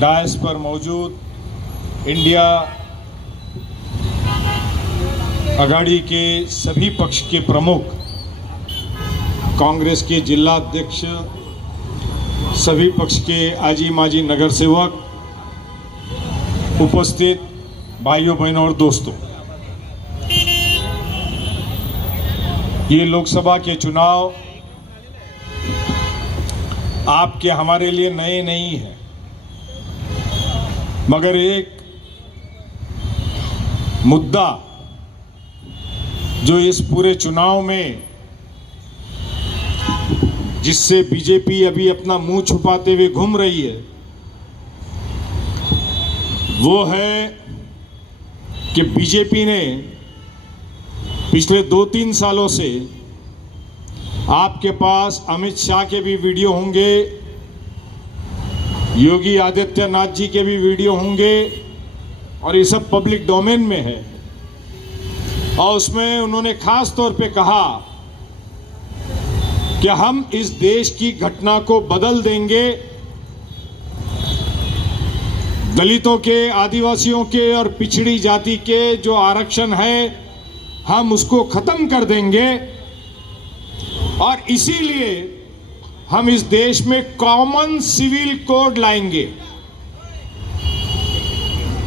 DISE पर मौजूद India Aghadi के सभी पक्ष के प्रमुख, कांग्रेस के जिला अध्यक्ष, सभी पक्ष के आजी माजी नगर सेवक, उपस्थित भाइयों बहनों और दोस्तों, ये लोकसभा के चुनाव आपके हमारे लिए नए नहीं हैं, मगर एक मुद्दा जो इस पूरे चुनाव में जिससे बीजेपी अभी अपना मुंह छुपाते हुए घूम रही है, वो है कि बीजेपी ने पिछले 2-3 सालों से, आपके पास अमित शाह के भी वीडियो होंगे, योगी आदित्यनाथ जी के भी वीडियो होंगे और ये सब पब्लिक डोमेन में है, और उसमें उन्होंने खास तौर पे कहा कि हम इस देश की घटना को बदल देंगे, दलितों के, आदिवासियों के और पिछड़ी जाति के जो आरक्षण है हम उसको खत्म कर देंगे, और इसीलिए हम इस देश में कॉमन सिविल कोड लाएंगे।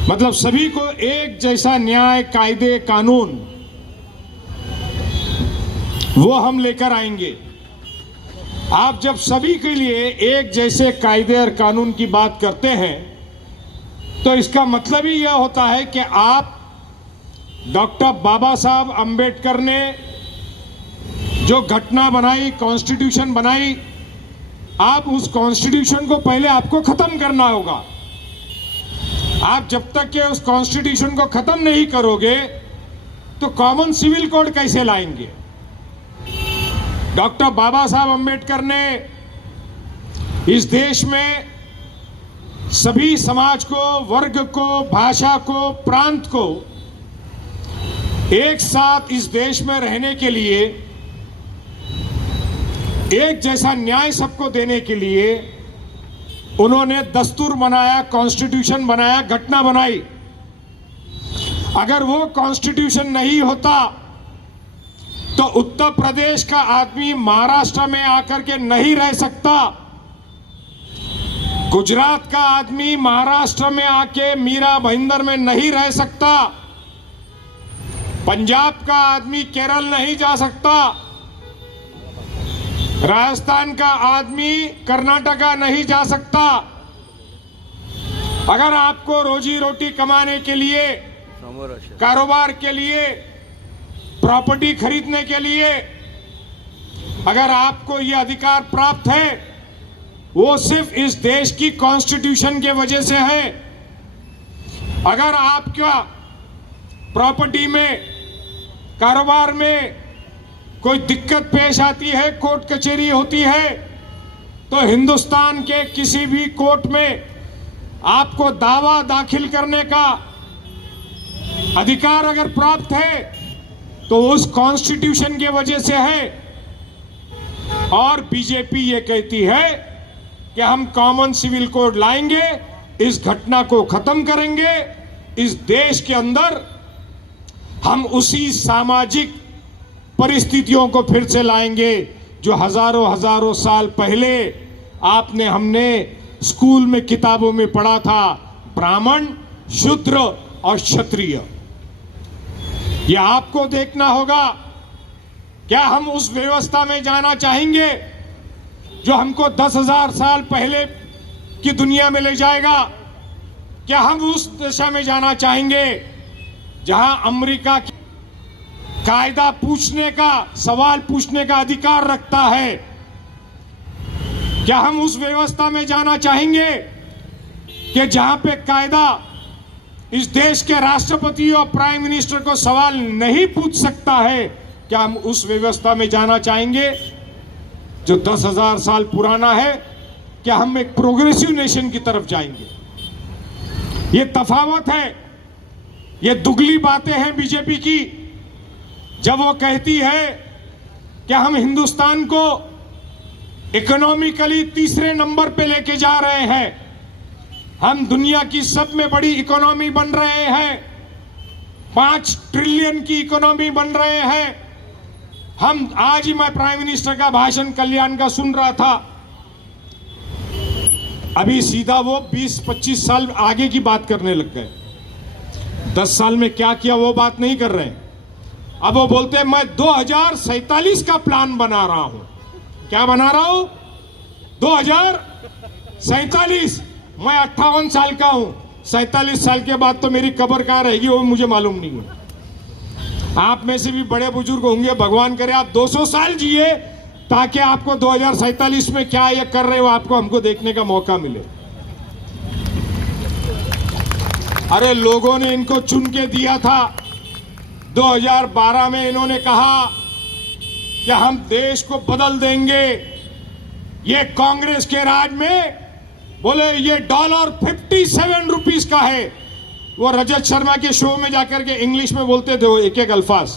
मतलब सभी को एक जैसा न्याय, कायदे, कानून वो हम लेकर आएंगे। आप जब सभी के लिए एक जैसे कायदे और कानून की बात करते हैं तो इसका मतलब ही यह होता है कि आप डॉक्टर बाबा साहब अंबेडकर ने जो घटना बनाई, कॉन्स्टिट्यूशन बनाई, आप उस कॉन्स्टिट्यूशन को पहले आपको खत्म करना होगा। आप जब तक के उस कॉन्स्टिट्यूशन को खत्म नहीं करोगे तो कॉमन सिविल कोड कैसे लाएंगे? डॉक्टर बाबा साहब अंबेडकर ने इस देश में सभी समाज को, वर्ग को, भाषा को, प्रांत को एक साथ इस देश में रहने के लिए, एक जैसा न्याय सबको देने के लिए उन्होंने दस्तूर बनाया, कॉन्स्टिट्यूशन बनाया, घटना बनाई। अगर वो कॉन्स्टिट्यूशन नहीं होता तो उत्तर प्रदेश का आदमी महाराष्ट्र में आकर के नहीं रह सकता, गुजरात का आदमी महाराष्ट्र में आके मीरा भाईंदर में नहीं रह सकता, पंजाब का आदमी केरल नहीं जा सकता, राजस्थान का आदमी कर्नाटका नहीं जा सकता। अगर आपको रोजी रोटी कमाने के लिए, कारोबार के लिए, प्रॉपर्टी खरीदने के लिए अगर आपको यह अधिकार प्राप्त है, वो सिर्फ इस देश की कॉन्स्टिट्यूशन के वजह से है। अगर आपका प्रॉपर्टी में, कारोबार में कोई दिक्कत पेश आती है, कोर्ट कचहरी होती है, तो हिंदुस्तान के किसी भी कोर्ट में आपको दावा दाखिल करने का अधिकार अगर प्राप्त है तो उस कॉन्स्टिट्यूशन के वजह से है। और बीजेपी ये कहती है कि हम कॉमन सिविल कोड लाएंगे, इस घटना को खत्म करेंगे, इस देश के अंदर हम उसी सामाजिक परिस्थितियों को फिर से लाएंगे जो हजारों साल पहले आपने, हमने स्कूल में किताबों में पढ़ा था, ब्राह्मण, शूद्र और क्षत्रिय। ये आपको देखना होगा। क्या हम उस व्यवस्था में जाना चाहेंगे जो हमको 10,000 साल पहले की दुनिया में ले जाएगा? क्या हम उस दिशा में जाना चाहेंगे जहां अमेरिका कायदा पूछने का, सवाल पूछने का अधिकार रखता है? क्या हम उस व्यवस्था में जाना चाहेंगे कि जहां पे कायदा इस देश के राष्ट्रपति और प्राइम मिनिस्टर को सवाल नहीं पूछ सकता है? क्या हम उस व्यवस्था में जाना चाहेंगे जो 10,000 साल पुराना है? क्या हम एक प्रोग्रेसिव नेशन की तरफ जाएंगे? ये तफावत है, ये दुगली बातें हैं बीजेपी की। जब वो कहती है कि हम हिंदुस्तान को इकोनॉमिकली तीसरे नंबर पे लेके जा रहे हैं, हम दुनिया की सब में बड़ी इकोनॉमी बन रहे हैं, 5 ट्रिलियन की इकोनॉमी बन रहे हैं हम। आज ही मैं प्राइम मिनिस्टर का भाषण कल्याण का सुन रहा था। अभी सीधा वो 20-25 साल आगे की बात करने लग गए। 10 साल में क्या किया वो बात नहीं कर रहे हैं। अब वो बोलते हैं मैं 2047 का प्लान बना रहा हूं। क्या बना रहा हूं? 2047। मैं 58 साल का हूं। 47 साल के बाद तो मेरी कब्र कहां रहेगी वो मुझे मालूम नहीं है। आप में से भी बड़े बुजुर्ग होंगे, भगवान करे आप 200 साल जिए ताकि आपको 2047 में क्या ये कर रहे हो आपको हमको देखने का मौका मिले। अरे लोगों ने इनको चुन के दिया था। 2012 में इन्होंने कहा कि हम देश को बदल देंगे। ये कांग्रेस के राज में बोले ये डॉलर 57 रुपीस का है। वो रजत शर्मा के शो में जाकर के इंग्लिश में बोलते थे वो एक एक अल्फाज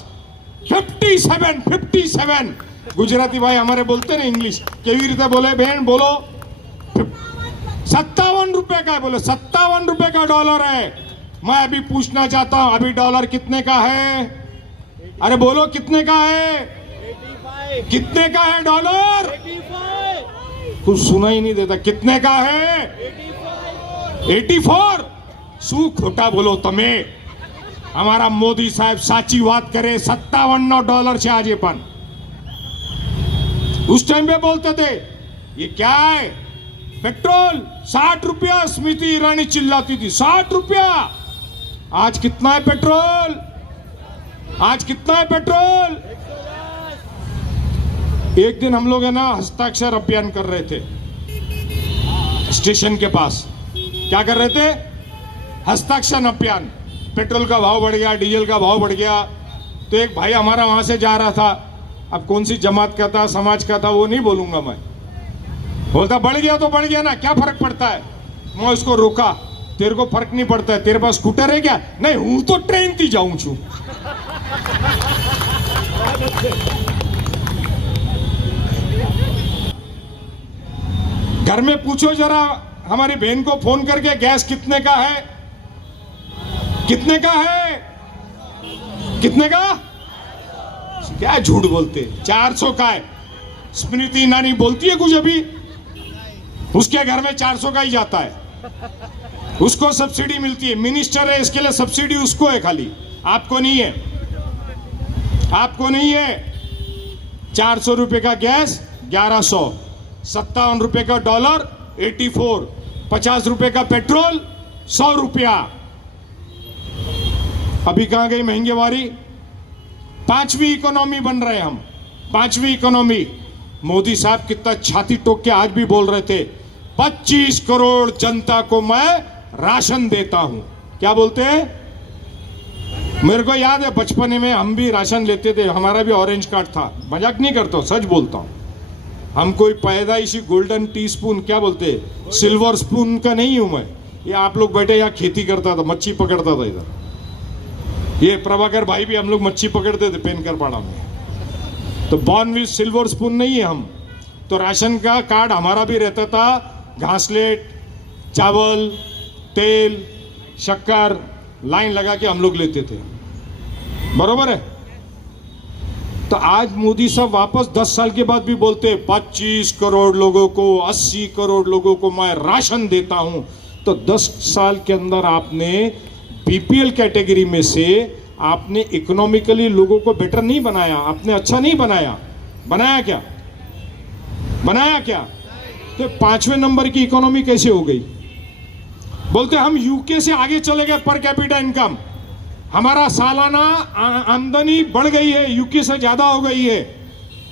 57। गुजराती भाई हमारे बोलते ना इंग्लिश केवी रीते बोले बहन बोलो 57 रुपए का है। बोले 57 रुपए का डॉलर है। मैं अभी पूछना चाहता हूं अभी डॉलर कितने का है? अरे बोलो कितने का है? 85। कितने का है डॉलर? 85। कुछ सुना ही नहीं देता। कितने का है? 84। શું ખોટા બોલો તમે? हमारा मोदी साहब साची बात करे। 57 डॉलर છે આજે પણ। उस टाइम पे बोलते थे ये क्या है पेट्रोल 60 रुपया। स्मृति ईरानी चिल्लाती थी 60 रुपया। आज कितना है पेट्रोल? आज कितना है पेट्रोल? एक दिन हम लोग है ना हस्ताक्षर अभियान कर रहे थे स्टेशन के पास। क्या कर रहे थे? हस्ताक्षर अभियान। पेट्रोल का भाव बढ़ गया, डीजल का भाव बढ़ गया। तो एक भाई हमारा वहां से जा रहा था। अब कौन सी जमात का था, समाज का था वो नहीं बोलूंगा मैं। बोलता बढ़ गया तो बढ़ गया ना, क्या फर्क पड़ता है। मैं उसको रोका, तेरे को फर्क नहीं पड़ता है, तेरे पास स्कूटर है क्या? नहीं हूं तो ट्रेन थी जाऊं छू। घर में पूछो जरा हमारी बहन को फोन करके गैस कितने का है? कितने का है? कितने का? क्या झूठ बोलते? 400 का है। स्मृति ईरानी बोलती है कुछ अभी, उसके घर में 400 का ही जाता है। उसको सब्सिडी मिलती है, मिनिस्टर है इसके लिए सब्सिडी उसको है खाली, आपको नहीं है। आपको नहीं है। 400 रुपए का गैस 1100, 57 रुपए का डॉलर 84, 50 रुपए का पेट्रोल 100 रुपया। अभी कहां गई महंगेवारी? 5वीं इकोनॉमी बन रहे हम, 5वीं इकोनॉमी। मोदी साहब कितना छाती ठोक के आज भी बोल रहे थे 25 करोड़ जनता को मैं राशन देता हूं। क्या बोलते हैं? मेरे को याद है बचपन में हम भी राशन लेते थे, हमारा भी ऑरेंज कार्ड था। मजाक नहीं करता हूं, सच बोलता हूं। हम कोई पैदाइशी गोल्डन टी स्पून क्या बोलते सिल्वर स्पून का नहीं हूं मैं। ये आप लोग बैठे यहाँ खेती करता था, मच्छी पकड़ता था इधर। ये प्रभाकर भाई भी हम लोग मच्छी पकड़ते थे पेनकर पाड़ा में। तो बॉर्न विथ सिल्वर स्पून नहीं है हम। तो राशन का कार्ड हमारा भी रहता था। घासलेट, चावल, तेल, शक्कर लाइन लगा के हम लोग लेते थे। बरोबर है? तो आज मोदी साहब वापस 10 साल के बाद भी बोलते हैं 25 करोड़ लोगों को, 80 करोड़ लोगों को मैं राशन देता हूं। तो 10 साल के अंदर आपने बीपीएल कैटेगरी में से आपने इकोनॉमिकली लोगों को बेटर नहीं बनाया, आपने अच्छा नहीं बनाया। बनाया क्या? बनाया क्या? तो 5वें नंबर की इकोनॉमी कैसे हो गई? बोलते हम यूके से आगे चले गए पर कैपिटा इनकम। हमारा सालाना आमदनी बढ़ गई है, यूके से ज्यादा हो गई है।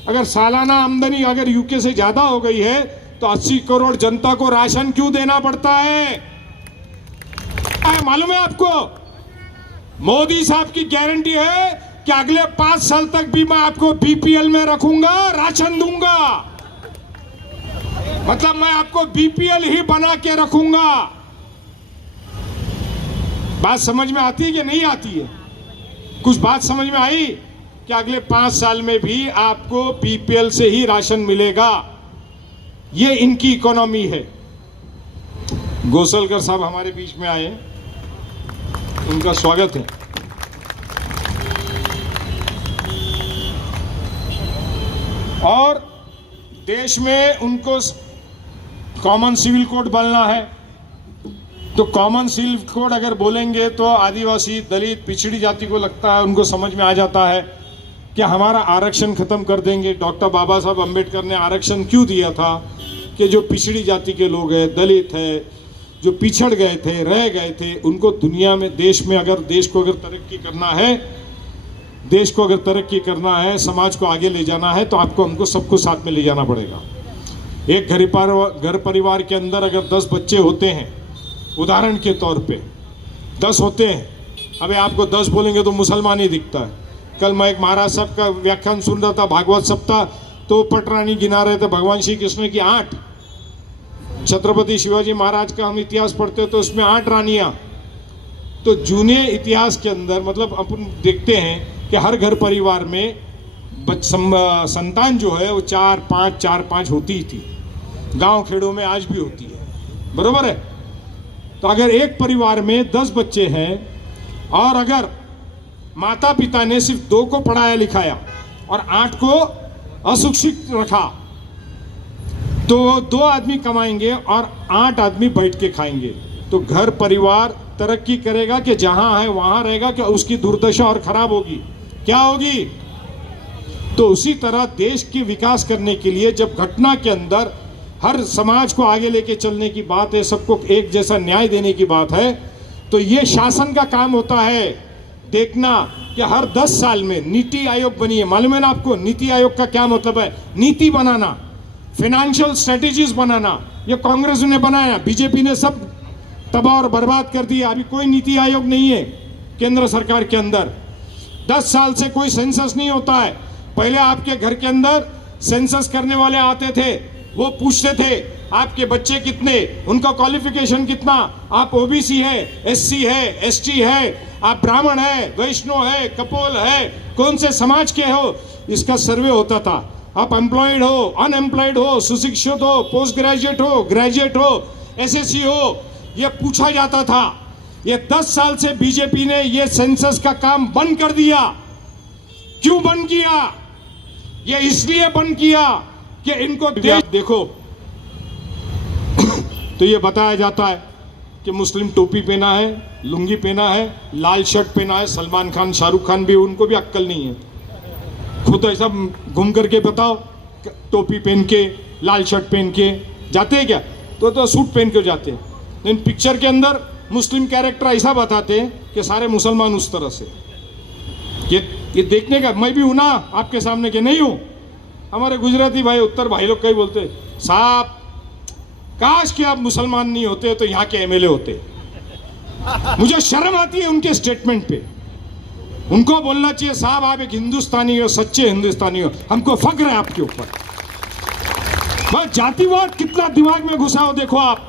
अगर सालाना आमदनी अगर यूके से ज्यादा हो गई है तो 80 करोड़ जनता को राशन क्यों देना पड़ता है? मालूम है आपको? मोदी साहब की गारंटी है कि अगले 5 साल तक भी मैं आपको बीपीएल में रखूंगा, राशन दूंगा। मतलब मैं आपको बीपीएल ही बना के रखूंगा। बात समझ में आती है कि नहीं आती है? कुछ बात समझ में आई कि अगले 5 साल में भी आपको बीपीएल से ही राशन मिलेगा। ये इनकी इकोनॉमी है। गोसलकर साहब हमारे बीच में आए, उनका स्वागत है। और देश में उनको कॉमन सिविल कोड बनना है, तो कॉमन सिविल कोड अगर बोलेंगे तो आदिवासी, दलित, पिछड़ी जाति को लगता है, उनको समझ में आ जाता है कि हमारा आरक्षण खत्म कर देंगे। डॉक्टर बाबा साहब अम्बेडकर ने आरक्षण क्यों दिया था कि जो पिछड़ी जाति के लोग हैं, दलित है, जो पिछड़ गए थे, रह गए थे, उनको दुनिया में, देश में अगर देश को अगर तरक्की करना है, देश को अगर तरक्की करना है, समाज को आगे ले जाना है, तो आपको हमको सबको साथ में ले जाना पड़ेगा। एक घर परिवार के अंदर अगर 10 बच्चे होते हैं, उदाहरण के तौर पे 10 होते हैं, अबे आपको 10 बोलेंगे तो मुसलमान ही दिखता है। कल मैं एक महाराज साहब का व्याख्यान सुन रहा था, भागवत सप्ताह, तो पटरानी गिना रहे थे भगवान श्री कृष्ण की 8। छत्रपति शिवाजी महाराज का हम इतिहास पढ़ते तो उसमें 8 रानियां। तो जूने इतिहास के अंदर मतलब अपन देखते हैं कि हर घर परिवार में संतान जो है वो 4-5 होती ही थी। गांव खेड़ों में आज भी होती है, बरोबर है। तो अगर एक परिवार में 10 बच्चे हैं और अगर माता पिता ने सिर्फ 2 को पढ़ाया लिखाया और 8 को अशिक्षित रखा, तो 2 आदमी कमाएंगे और 8 आदमी बैठ के खाएंगे। तो घर परिवार तरक्की करेगा कि जहां है वहां रहेगा, कि उसकी दुर्दशा और खराब होगी? क्या होगी? तो उसी तरह देश की विकास करने के लिए जब घटना के अंदर हर समाज को आगे लेके चलने की बात है, सबको एक जैसा न्याय देने की बात है, तो ये शासन का काम होता है देखना कि हर 10 साल में नीति आयोग बनी है। मालूम है ना आपको नीति आयोग का क्या मतलब है? नीति बनाना, फाइनेंशियल स्ट्रेटेजीज बनाना। ये कांग्रेस ने बनाया, बीजेपी ने सब तबाह और बर्बाद कर दिया। अभी कोई नीति आयोग नहीं है केंद्र सरकार के अंदर। 10 साल से कोई सेंसस नहीं होता है। पहले आपके घर के अंदर सेंसस करने वाले आते थे, वो पूछते थे आपके बच्चे कितने, उनका क्वालिफिकेशन कितना, आप ओबीसी है, एससी है, एसटी है, आप ब्राह्मण है, वैष्णव है, कपोल है, कौन से समाज के हो, इसका सर्वे होता था। आप एम्प्लॉयड हो, अनएम्प्लॉयड हो, सुशिक्षित हो, पोस्ट ग्रेजुएट हो, ग्रेजुएट हो, एसएससी हो, यह पूछा जाता था। ये 10 साल से बीजेपी ने ये सेंसस का काम बंद कर दिया। क्यों बंद किया? ये इसलिए बंद किया कि इनको देखो तो ये बताया जाता है कि मुस्लिम टोपी पहना है, लुंगी पहना है, लाल शर्ट पहना है। सलमान खान, शाहरुख खान भी, उनको भी अक्कल नहीं है। खुद ऐसा घूम करके बताओ, टोपी पहन के, लाल शर्ट पहन के जाते हैं क्या? तो सूट पहन के जाते हैं। लेकिन पिक्चर के अंदर मुस्लिम कैरेक्टर ऐसा बताते हैं कि सारे मुसलमान उस तरह से। ये देखने का मैं भी हूं ना आपके सामने, के नहीं हूं। हमारे गुजराती भाई, उत्तर भाई लोग कई बोलते, साहब काश कि आप मुसलमान नहीं होते तो यहाँ के एमएलए होते। मुझे शर्म आती है उनके स्टेटमेंट पे। उनको बोलना चाहिए, साहब आप एक हिंदुस्तानी हो, सच्चे हिंदुस्तानी हो, हमको फख्र है आपके ऊपर। बस जातिवाद कितना दिमाग में घुसा हो देखो आप।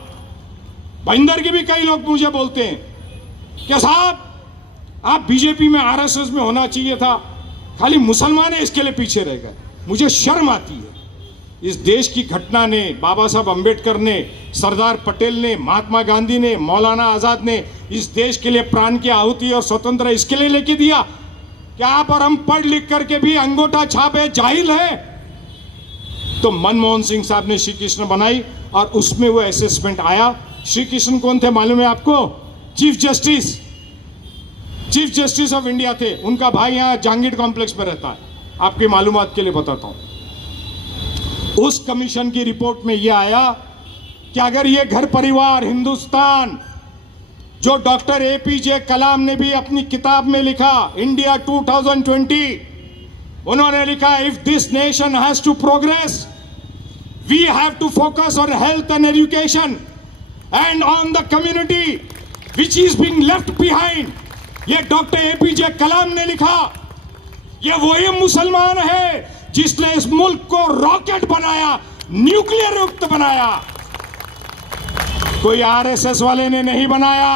भाईंदर के भी कई लोग मुझे बोलते हैं कि साहब आप बीजेपी में, आरएसएस में होना चाहिए था, खाली मुसलमान है इसके लिए पीछे रह गए। मुझे शर्म आती है। इस देश की घटना ने, बाबा साहब अम्बेडकर ने, सरदार पटेल ने, महात्मा गांधी ने, मौलाना आजाद ने इस देश के लिए प्राण की आहुति और स्वतंत्र इसके लिए लेके दिया कि आप और हम पढ़ लिख करके भी अंगूठा छाप है, जाहिल है। तो मनमोहन सिंह साहब ने श्री कृष्ण बनाई और उसमें वो असेसमेंट आया। श्री कृष्ण कौन थे मालूम है आपको? चीफ जस्टिस ऑफ इंडिया थे। उनका भाई यहाँ जहांगीर कॉम्प्लेक्स में रहता है, आपकी मालूमात के लिए बताता हूं। उस कमीशन की रिपोर्ट में यह आया कि अगर ये घर परिवार हिंदुस्तान, जो डॉक्टर एपीजे कलाम ने भी अपनी किताब में लिखा, इंडिया 2020, उन्होंने लिखा, if this nation has to progress, we have to focus on health and education and on the community which is being left behind. ये डॉक्टर एपीजे कलाम ने लिखा। ये वही मुसलमान है जिसने इस मुल्क को रॉकेट बनाया, न्यूक्लियर युक्त बनाया। कोई आरएसएस वाले ने नहीं बनाया,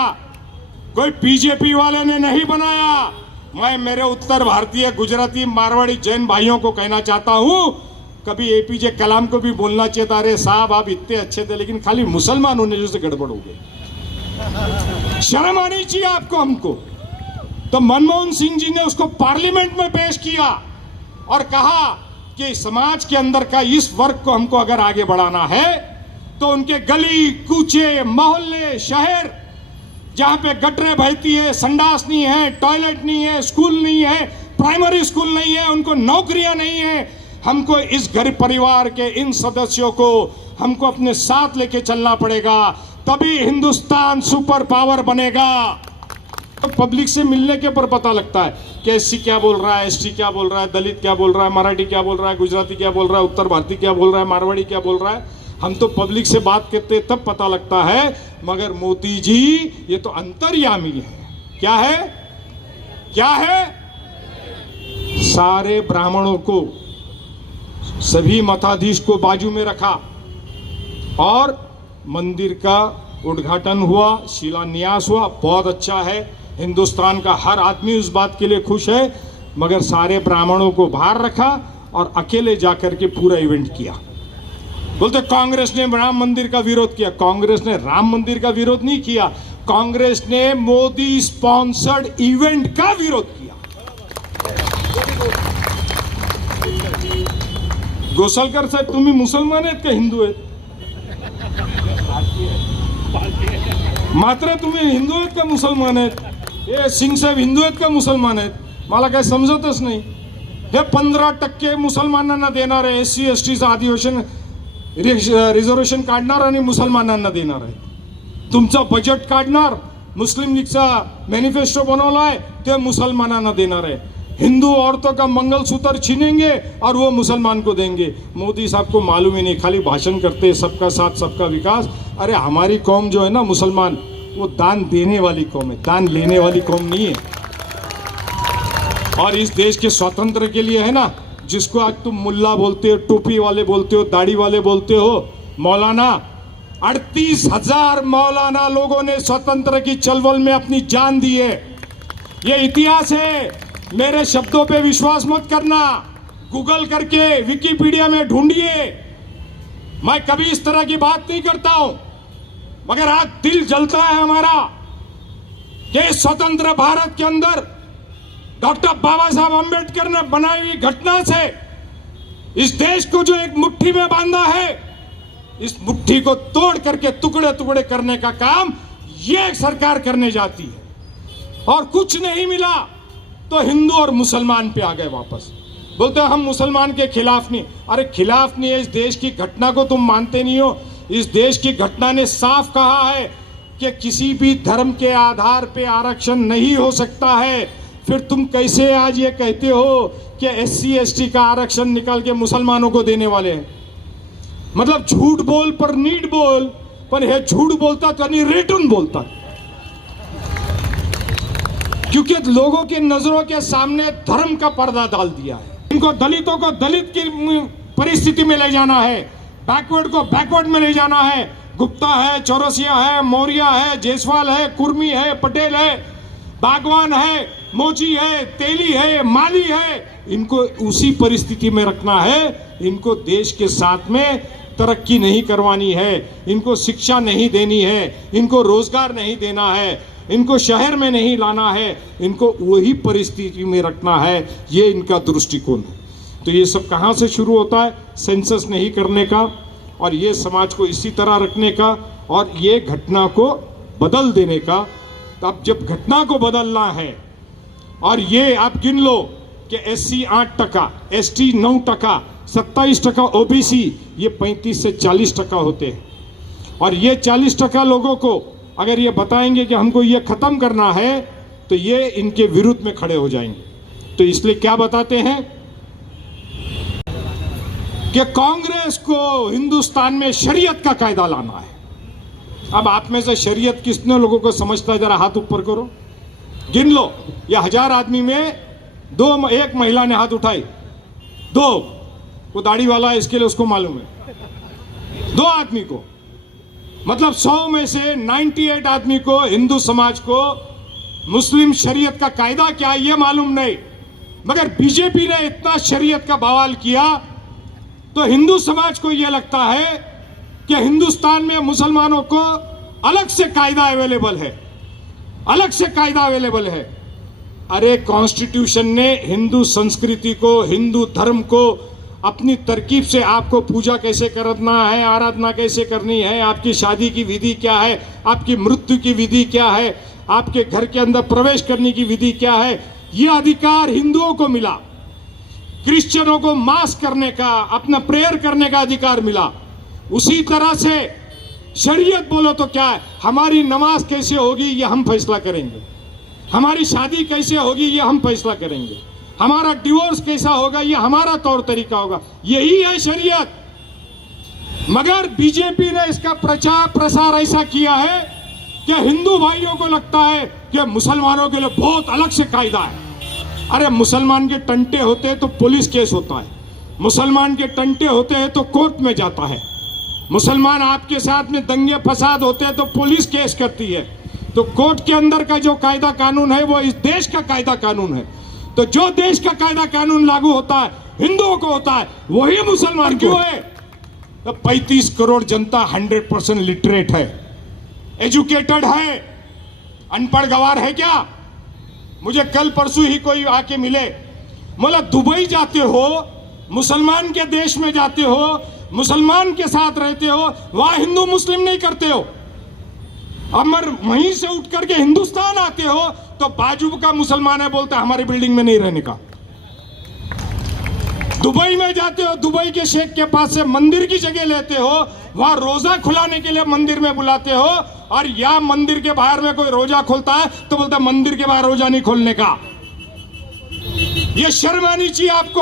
कोई बीजेपी वाले ने नहीं बनाया। मैं मेरे उत्तर भारतीय, गुजराती, मारवाड़ी, जैन भाइयों को कहना चाहता हूं, कभी एपीजे कलाम को भी बोलना चाहिए था, अरे साहब आप इतने अच्छे थे, लेकिन खाली मुसलमान होने जैसे गड़बड़ हो गई। शर्म आनी चाहिए आपको, हमको। तो मनमोहन सिंह जी ने उसको पार्लियामेंट में पेश किया और कहा कि समाज के अंदर का इस वर्ग को हमको अगर आगे बढ़ाना है तो उनके गली कूचे, मोहल्ले, शहर जहां पे गटरें बहती है, संडास नहीं है, टॉयलेट नहीं है, स्कूल नहीं है, प्राइमरी स्कूल नहीं है, उनको नौकरियां नहीं है, हमको इस गरीब परिवार के इन सदस्यों को हमको अपने साथ लेके चलना पड़ेगा, तभी हिंदुस्तान सुपर पावर बनेगा। तो पब्लिक से मिलने के पर पता लगता है कि एससी क्या बोल रहा है, एसटी क्या बोल रहा है, दलित क्या बोल रहा है, मराठी क्या बोल रहा है, गुजराती क्या बोल रहा है, उत्तर भारतीय क्या बोल रहा है, मारवाड़ी क्या बोल रहा है। हम तो पब्लिक से बात करते तब पता लगता है, मगर मोदी जी ये तो अंतर्यामी है। क्या है? क्या है? सारे ब्राह्मणों को, सभी मठाधीश को बाजू में रखा और मंदिर का उद्घाटन हुआ, शिलान्यास हुआ, बहुत अच्छा है। हिंदुस्तान का हर आदमी उस बात के लिए खुश है, मगर सारे ब्राह्मणों को बाहर रखा और अकेले जाकर के पूरा इवेंट किया। बोलते कांग्रेस ने राम मंदिर का विरोध किया। कांग्रेस ने राम मंदिर का विरोध नहीं किया, कांग्रेस ने मोदी स्पॉन्सर्ड इवेंट का विरोध किया। गोसलकर साहेब, तुम्ही मुसलमान आहेत का हिंदू आहेत? मात्र तुम्ही हिंदू आहेत का मुसलमान आहेत? हे सिंग साहेब हिंदू आहेत का मुसलमान आहेत? मला काय समजतच नाही। हे 15% मुसलमानांना देणार आहे, एससी एसटीचं अधिवेशन रिझर्वेशन काढणार आणि मुसलमानांना देणार आहे। तुमचं बजेट काढणार, मुस्लिम लीगचा मॅनिफेस्टो बनवलाय, ते मुसलमानांना देणार है। हिंदू औरतों का मंगलसूत्र छीनेंगे और वो मुसलमान को देंगे। मोदी साहब को मालूम ही नहीं, खाली भाषण करते सबका साथ सबका विकास। अरे हमारी कौम जो है ना मुसलमान, वो दान देने वाली कौम है, दान लेने वाली कौम नहीं है। और इस देश के स्वतंत्र के लिए है ना, जिसको आज तुम मुल्ला बोलते हो, टोपी वाले बोलते हो, दाढ़ी वाले बोलते हो, मौलाना, 38,000 मौलाना लोगों ने स्वतंत्र की चलवल में अपनी जान दी है। ये इतिहास है, मेरे शब्दों पे विश्वास मत करना, गूगल करके विकिपीडिया में ढूंढिए। मैं कभी इस तरह की बात नहीं करता हूं, मगर आज दिल जलता है हमारा कि स्वतंत्र भारत के अंदर डॉक्टर बाबा साहब अंबेडकर ने बनाई हुई घटना से इस देश को जो एक मुट्ठी में बांधा है, इस मुट्ठी को तोड़ करके टुकड़े टुकड़े करने का काम ये सरकार करने जाती है। और कुछ नहीं मिला तो हिंदू और मुसलमान पे आ गए वापस। बोलते हम मुसलमान के खिलाफ नहीं। अरे खिलाफ नहीं है, इस देश की घटना को तुम मानते नहीं हो। इस देश की घटना ने साफ कहा है कि किसी भी धर्म के आधार पे आरक्षण नहीं हो सकता है। फिर तुम कैसे आज ये कहते हो कि एससी एसटी का आरक्षण निकाल के मुसलमानों को देने वाले हैं? मतलब झूठ बोल पर नीट बोल, पर हे झूठ बोलता तो नहीं रेटून बोलता, क्योंकि लोगों की नजरों के सामने धर्म का पर्दा डाल दिया है। इनको दलितों को दलित की परिस्थिति में ले जाना है, बैकवर्ड को बैकवर्ड में ले जाना है। गुप्ता है, चौरसिया है, मौर्य है, जायसवाल है, कुर्मी है, पटेल है, बागवान है, मोची है, तेली है, माली है, इनको उसी परिस्थिति में रखना है। इनको देश के साथ में तरक्की नहीं करवानी है, इनको शिक्षा नहीं देनी है, इनको रोजगार नहीं देना है, इनको शहर में नहीं लाना है, इनको वही परिस्थिति में रखना है। ये इनका दृष्टिकोण है। तो ये सब कहाँ से शुरू होता है? सेंसस नहीं करने का, और ये समाज को इसी तरह रखने का, और ये घटना को बदल देने का। अब जब घटना को बदलना है, और ये आप गिन लो कि एससी 8%, एसटी 9%, 27% ओबीसी, ये 35 से 40% होते हैं। और ये 40% लोगों को अगर ये बताएंगे कि हमको ये खत्म करना है, तो ये इनके विरुद्ध में खड़े हो जाएंगे। तो इसलिए क्या बताते हैं कि कांग्रेस को हिंदुस्तान में शरीयत का कायदा लाना है। अब आप में से शरीयत कितने लोगों को समझता है? जरा हाथ ऊपर करो, गिन लो। या 1000 आदमी में एक महिला ने हाथ उठाई, 2, वो दाढ़ी वाला है इसके लिए उसको मालूम है, 2 आदमी को, मतलब 100 में से 98 आदमी को, हिंदू समाज को मुस्लिम शरीयत का कायदा क्या है ये मालूम नहीं। मगर बीजेपी ने इतना शरीयत का बवाल किया तो हिंदू समाज को यह लगता है कि हिंदुस्तान में मुसलमानों को अलग से कायदा अवेलेबल है, अलग से कायदा अवेलेबल है। अरे कॉन्स्टिट्यूशन ने हिंदू संस्कृति को, हिंदू धर्म को अपनी तरकीब से आपको पूजा कैसे करना है, आराधना कैसे करनी है, आपकी शादी की विधि क्या है, आपकी मृत्यु की विधि क्या है, आपके घर के अंदर प्रवेश करने की विधि क्या है, यह अधिकार हिंदुओं को मिला। क्रिश्चियनों को मास करने का, अपना प्रेयर करने का अधिकार मिला। उसी तरह से शरीयत बोलो तो क्या है, हमारी नमाज कैसे होगी ये हम फैसला करेंगे, हमारी शादी कैसे होगी ये हम फैसला करेंगे, हमारा डिवोर्स कैसा होगा ये हमारा तौर तरीका होगा, यही है शरीयत। मगर बीजेपी ने इसका प्रचार प्रसार ऐसा किया है कि हिंदू भाइयों को लगता है कि मुसलमानों के लिए बहुत अलग से कायदा है। अरे मुसलमान के टंटे होते हैं तो पुलिस केस होता है, मुसलमान के टंटे होते हैं तो कोर्ट में जाता है, मुसलमान आपके साथ में दंगे फसाद होते हैं तो पुलिस केस करती है। तो कोर्ट के अंदर का जो कायदा कानून है वो इस देश का कायदा कानून है। तो जो देश का कायदा कानून लागू होता है हिंदुओं को होता है, वही मुसलमान क्यों है? तो 35 करोड़ जनता 100% लिटरेट है, एजुकेटेड है, अनपढ़ गवार है क्या? मुझे कल परसों ही कोई आके मिले, बोला दुबई जाते हो, मुसलमान के देश में जाते हो, मुसलमान के साथ रहते हो, वहां हिंदू मुस्लिम नहीं करते हो, अमर वहीं से उठ करके हिंदुस्तान आते हो तो बाजू का मुसलमान है बोलता है हमारी बिल्डिंग में नहीं रहने का। दुबई में जाते हो, दुबई के शेख के पास से मंदिर की जगह लेते हो, वहां रोजा खुलाने के लिए मंदिर में बुलाते हो, और या मंदिर के बाहर में कोई रोजा खोलता है तो बोलता है मंदिर के बाहर रोजा नहीं खोलने का। ये शर्म आनी चाहिए आपको,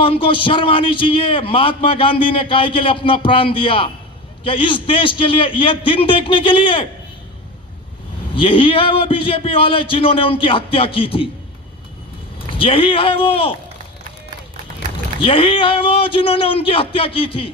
हमको शर्म आनी चाहिए। महात्मा गांधी ने काय के लिए अपना प्राण दिया कि इस देश के लिए, यह दिन देखने के लिए। यही है वो बीजेपी वाले जिन्होंने उनकी हत्या की थी, यही है वो जिन्होंने उनकी हत्या की थी,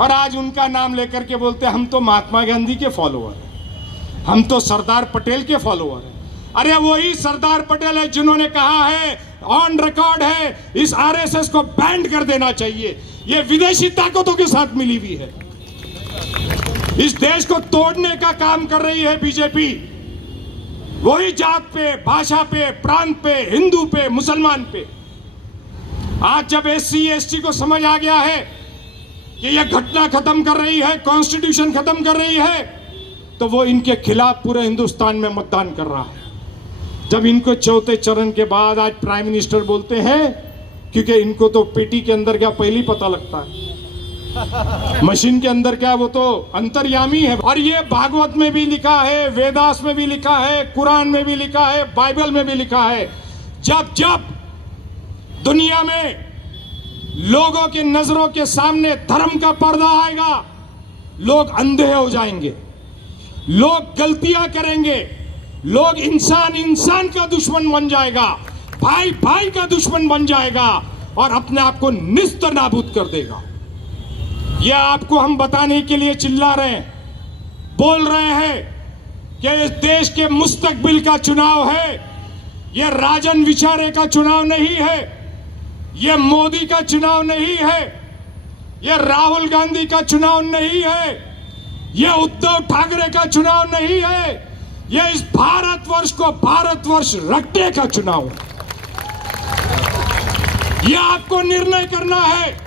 और आज उनका नाम लेकर के बोलते हैं हम तो महात्मा गांधी के फॉलोअर हैं, हम तो सरदार पटेल के फॉलोअर हैं। अरे वही सरदार पटेल है जिन्होंने कहा है, ऑन रिकॉर्ड है, इस आरएसएस को बैन कर देना चाहिए। ये विदेशी ताकतों के साथ मिली हुई है, इस देश को तोड़ने का काम कर रही है बीजेपी। वही जात पे, भाषा पे, प्रांत पे, हिंदू पे, मुसलमान पे। आज जब एससी एसटी को समझ आ गया है कि यह घटना खत्म कर रही है, कॉन्स्टिट्यूशन खत्म कर रही है, तो वो इनके खिलाफ पूरे हिंदुस्तान में मतदान कर रहा है। जब इनको चौथे चरण के बाद आज प्राइम मिनिस्टर बोलते हैं, क्योंकि इनको तो पेटी के अंदर क्या पहले ही पता लगता है, मशीन के अंदर क्या वो तो अंतर्यामी है। और ये भागवत में भी लिखा है, वेदास में भी लिखा है, कुरान में भी लिखा है, बाइबल में भी लिखा है, जब जब दुनिया में लोगों की नजरों के सामने धर्म का पर्दा आएगा, लोग अंधे हो जाएंगे, लोग गलतियां करेंगे, लोग इंसान का दुश्मन बन जाएगा, भाई भाई का दुश्मन बन जाएगा और अपने आप को निस्त नाबूद कर देगा। यह आपको हम बताने के लिए चिल्ला रहे हैं, बोल रहे हैं कि इस देश के मुस्तकबिल का चुनाव है, यह राजन विचारे का चुनाव नहीं है, यह मोदी का चुनाव नहीं है, यह राहुल गांधी का चुनाव नहीं है, यह उद्धव ठाकरे का चुनाव नहीं है, यह इस भारतवर्ष को भारतवर्ष रखने का चुनाव है। यह आपको निर्णय करना है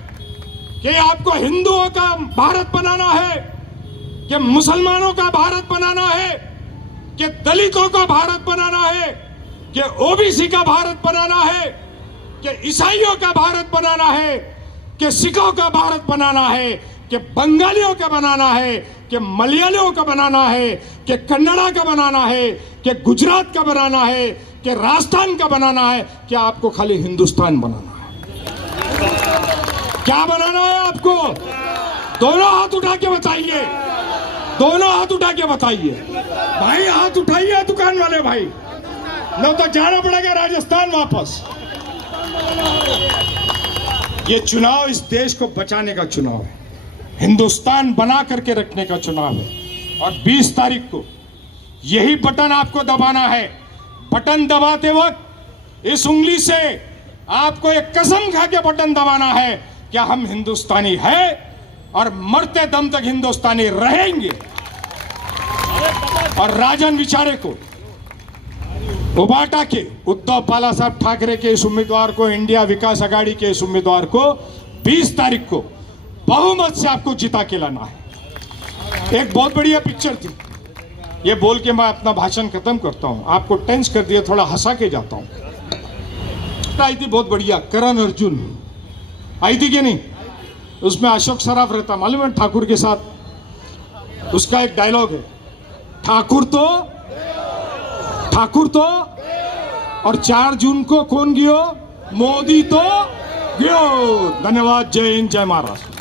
कि आपको हिंदुओं का भारत बनाना है, कि मुसलमानों का भारत बनाना है, कि दलितों का भारत बनाना है, कि ओबीसी का भारत बनाना है, कि ईसाइयों का भारत बनाना है, कि सिखों का भारत बनाना है, कि बंगालियों का बनाना है, कि मलयालियों का बनाना है, कि कन्नड़ा का बनाना है, कि गुजरात का बनाना है, कि राजस्थान का बनाना है, कि आपको खाली हिंदुस्तान बनाना है? क्या बनाना है आपको? दोनों हाथ उठा के बताइए, दोनों हाथ उठा के बताइए। भाई हाथ उठाइए दुकान वाले भाई, नहीं तो जाना पड़ेगा राजस्थान वापस। ये चुनाव इस देश को बचाने का चुनाव है, हिंदुस्तान बना करके रखने का चुनाव है। और 20 तारीख को यही बटन आपको दबाना है। बटन दबाते वक्त इस उंगली से आपको एक कसम खा के बटन दबाना है कि हम हिंदुस्तानी है और मरते दम तक हिंदुस्तानी रहेंगे। और राजन विचारे को उबाटा के उद्धव बाला साहब ठाकरे के इस उम्मीदवार को, इंडिया विकास आघाड़ी के इस उम्मीदवार को 20 तारीख को बहुमत से आपको जिता के लाना है। एक बहुत बढ़िया पिक्चर थी, ये बोल के मैं अपना भाषण खत्म करता हूं, आपको टेंस कर दिया, थोड़ा हंसा के जाता हूं। आई थी बहुत बढ़िया, करण अर्जुन आई थी कि नहीं, उसमें अशोक सराफ रहता, मालूम है, ठाकुर के साथ। उसका एक डायलॉग है, ठाकुर तो और 4 जून को कौन गियो, मोदी तो गियो। धन्यवाद, जय हिंद, जय महाराष्ट्र।